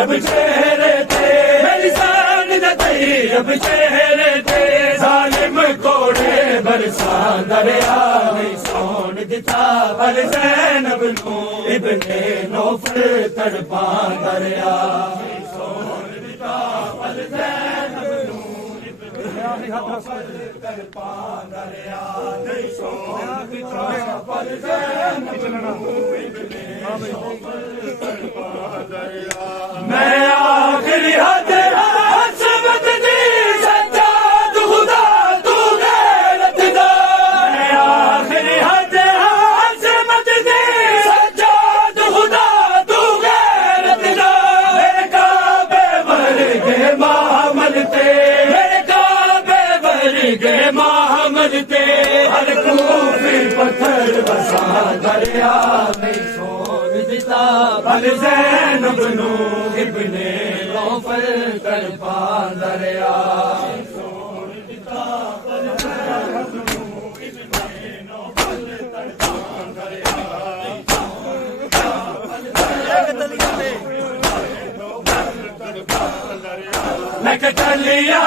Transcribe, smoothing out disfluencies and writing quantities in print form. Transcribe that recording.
अब चेहरे थे मेरी जान लगी अब चेहरे थे जालिम कोड़े बरसा दरिया नहीं सोन दिता बल ज़ैनब नू इब्ने नौफल तड़पा दरिया सोन दिता बल ज़ैनब नू इब्ने नौफल तड़पा दरिया नहीं सोन दिता बल ज़ैनब नू इब्ने नौफल तड़पा दरिया मैं आखिरी हद हसबत दी सज्जाद खुदा तू गैरत दा मैं आखिरी हद हसबत दी सज्जाद खुदा तू गैरत दा मेरे काबे वर्गे मामलते मेरे काबे वर्गे मामलते हर कूफी पत्थर बसा दरिया नहीं सोन दिता बल ज़ैनब नू इब्ने नौफल तड़पा दरिया सोन दिता बल ज़ैनब नू इब्ने नौफल तड़पा दरिया मैं कलिया